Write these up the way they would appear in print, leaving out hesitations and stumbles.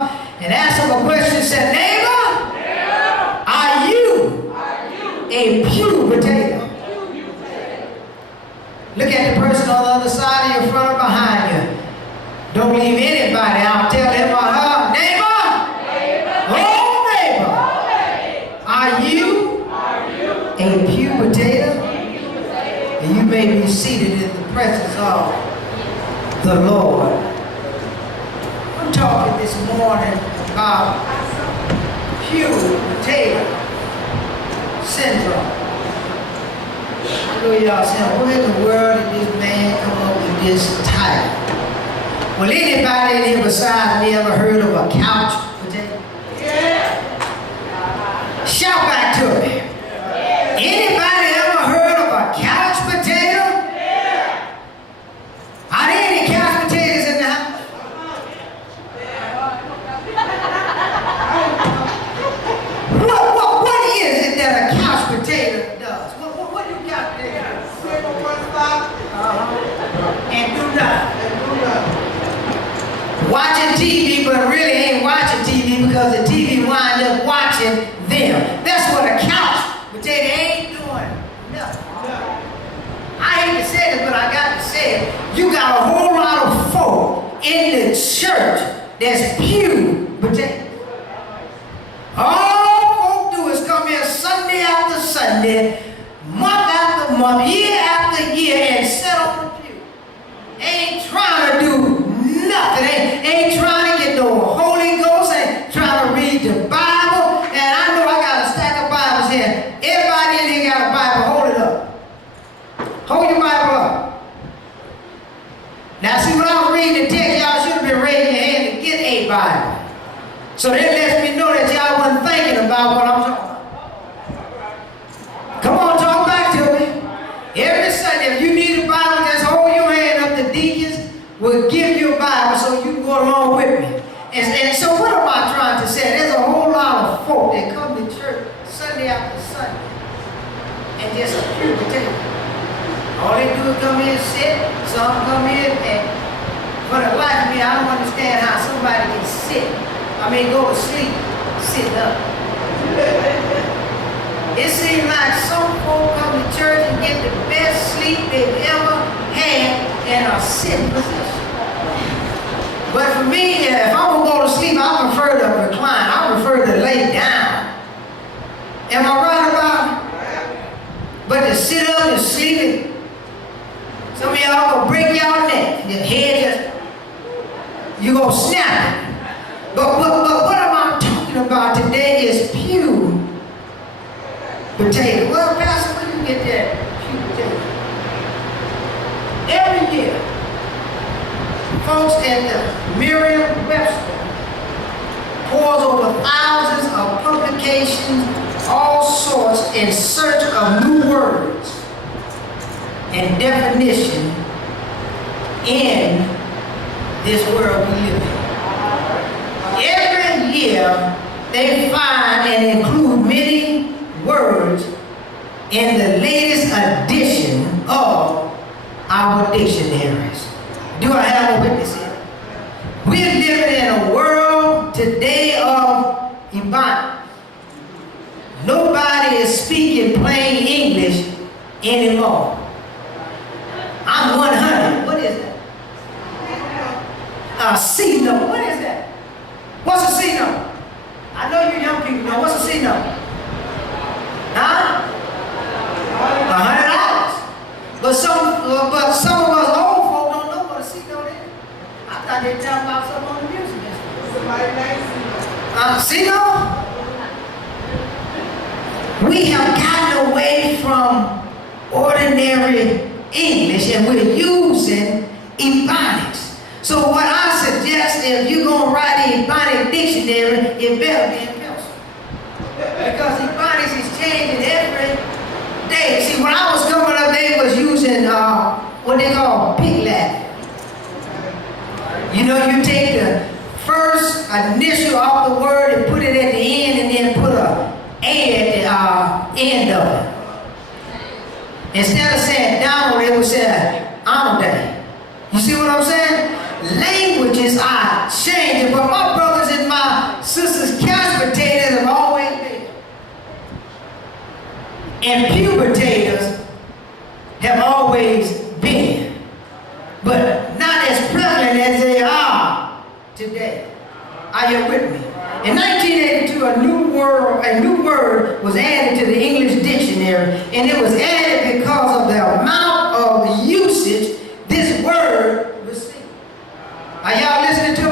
and asked him a question. Said, neighbor, are you a pew potato? Look at the person on the other side of you, front or behind you. Don't leave anybody out. Tell him or her, neighbor, oh neighbor, are you a pew potato? And you may be seated in the presence of the Lord. I'm talking this morning about pew potato syndrome. I know y'all saying, what in the world did this man come up with this title? Well, anybody in here besides me ever heard of a couch potato? Yeah. Shout back to me. Yeah. Anybody ever heard of a couch potato? Yeah. Are there any couch potatoes in the house? What is it that a couch potato does? What do couch potatoes do? Sit on one spot and do nothing. Watching TV, but really ain't watching TV because the TV wind up watching them. That's what a couch potato ain't doing nothing. I hate to say this, but I got to say it. You got a whole lot of folk in the church that's pew potatoes. All folk do is come here Sunday after Sunday, month after month, year after year, and sit on the pew. Ain't trying to do nothing. Ain't trying to get no Holy Ghost. Ain't trying to read the Bible. And I know I got a stack of Bibles here. Everybody in here got a Bible. Hold it up. Hold your Bible up. Now see, when I was reading the text, y'all should have been raising your hand to get a Bible. So that lets me know that y'all wasn't thinking about what I'm talking about. Come on, talk back to me. Every Sunday, if you need a Bible, just hold your hand up. The deacons will give you a Bible so you can go along with me. And so what am I trying to say? There's a whole lot of folk that come to church Sunday after Sunday and just a pew potato. All they do is come in and sit. Some come in and for the life of me, I don't understand how somebody can sit. I mean, go to sleep, sitting up. It seems like some folk come to church and get the best sleep they've ever had in a sitting position. But for me, if I'm going to go to sleep, I prefer to recline. I prefer to lay down. Am I right about it? But to sit up and sleep, some of y'all going to break y'all neck. Your head just, you're going to snap it. But what am I talking about today is pew potato. Well, Pastor, where you get that pew potato? Every year, folks at the Merriam-Webster pours over thousands of publications, all sorts, in search of new words and definition in this world we live in. Every year, they find and include many words in the latest edition of our dictionaries. Do I have a witness here? We're living in a world today of Ebonics. Nobody is speaking plain English anymore. I'm 100. What is that? C-note. What is that? What's a C-note? I know you young people know. What's a C-note? Huh? $100. But some of us old folk don't know what a C-note is. I thought they were talking about something on the music business. Somebody named C-note? We have gotten away from ordinary English and we're using Ebonics. So what I suggest, if you're going to write an Ebonics dictionary, it better be in pencil. Because Ebonics is changing every day. See, when I was coming up, they was using what they call pig Latin. You know, you take the first initial of the word and put it at the end and then put a A at the end of it. Instead of saying Donald, they would say Arnold. You see what I'm saying? Languages are changing, but my brothers and Are you with me? In 1982, a new word was added to the English dictionary, and it was added because of the amount of usage this word received. Are y'all listening to me?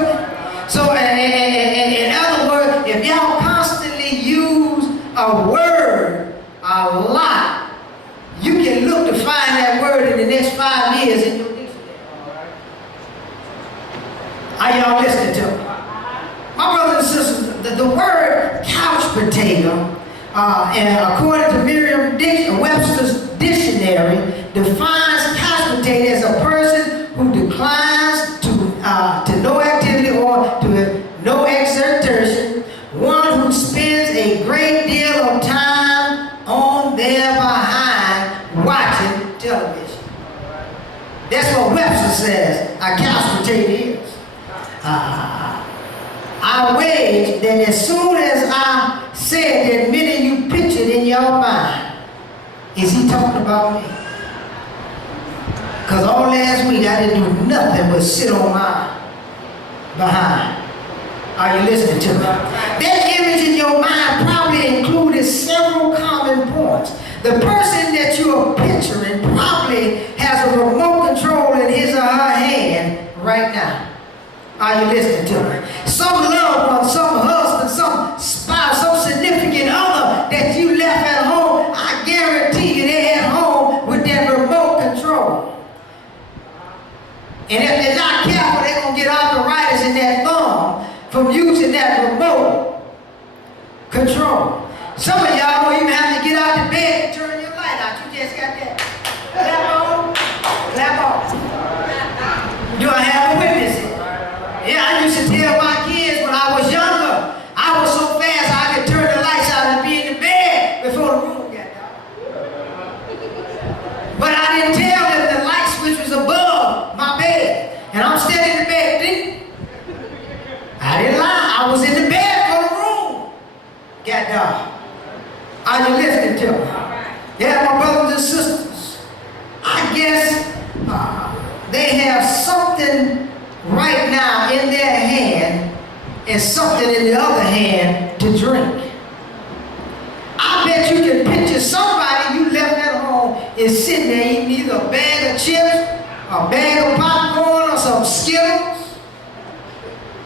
So, in other words, if y'all constantly use a word a lot, you can look to find that word in the next 5 years in your dictionary. Are y'all listening to me? My brothers and sisters, the word couch potato, and according to Merriam-Webster's dictionary, defines couch potato as a person who declines to no activity or to no exertion, one who spends a great deal of time on their behind watching television. That's what Webster says a couch potato is. I wager that as soon as I said that many of you pictured in your mind, is he talking about me? Because all last week I didn't do nothing but sit on my behind. Are you listening to me? That image in your mind probably included several common points. The person that you are picturing probably has a remote control in his or her hand right now. Are you listening to me? Some loved one, some husband, some spouse, some significant other that you left at home, I guarantee you they're at home with that remote control. And if they're not careful, they're going to get arthritis in that thumb from using that remote control. Some of y'all don't even have to get out of bed and turn your light out. You just got that clap on. Do I have a witness here? Yeah, I used to tell my kids when I was younger, I was so fast I could turn the lights out and be in the bed before the room got dark. But I didn't tell them the light switch was above my bed. And I'm still in the bed, didn't I didn't lie. I was in the bed before the room got dark. Are you listening to me? Yeah, my brothers and sisters, I guess they have something right now in their hand and something in the other hand to drink. I bet you can picture somebody you left at home is sitting there eating either a bag of chips, a bag of popcorn, or some Skittles.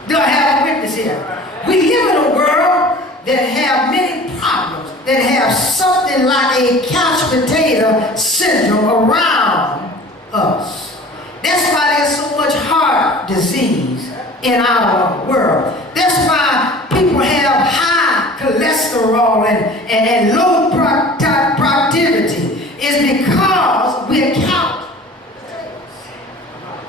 Do I have a witness here? We live in a world that have many problems, that have something like a couch potato syndrome around us. That's why there's so much heart disease in our world. That's why people have high cholesterol and low productivity. It's because we're couch potatoes.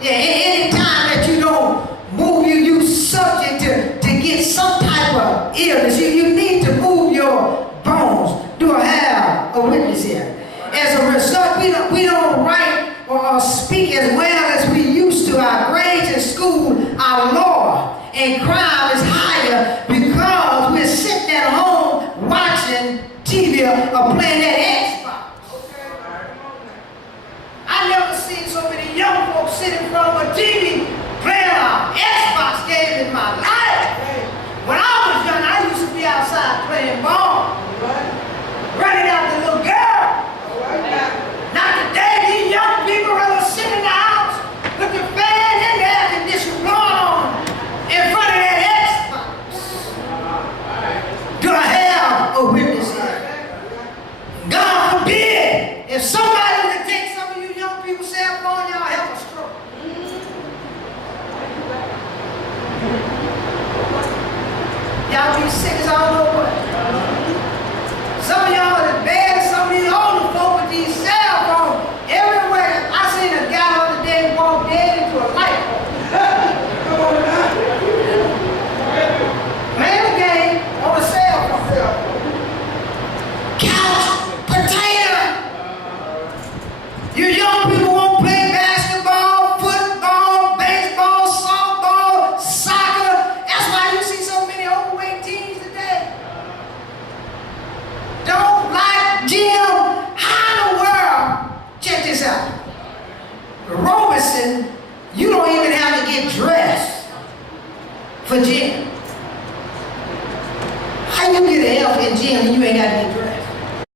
Yeah, anytime that you don't move, you subject to get some type of illness. You need to move your bones. Do I have a witness here? As a result, we don't write or speak as well as we used to. Our grades in school are lower, and crime is higher because we're sitting at home watching TV or playing that Xbox. I never seen so many young folks sit in front of a TV playing an Xbox game in my life. When I was young, I used to be outside playing ball, running after little girl. Not today, these young people rather sit in the house with the fan and the air conditioner on in front of that Xbox. Do I have a witness here? God forbid, if somebody would take some of you young people's cell phone, y'all have a stroke. Y'all be sick as I don't know what. Some of y'all are bad, some of these older folk with these cell phones everywhere. I seen a guy the other day walk dead into a light pole. Man, game on a cell phone. Couch potato. You young people won't play basketball, football, baseball, softball, soccer. That's why you see so many overweight teens today. Don't like gym. How in the world? Check this out. Robinson, you don't even have to get dressed for gym. How you get an F in gym and you ain't got to get dressed?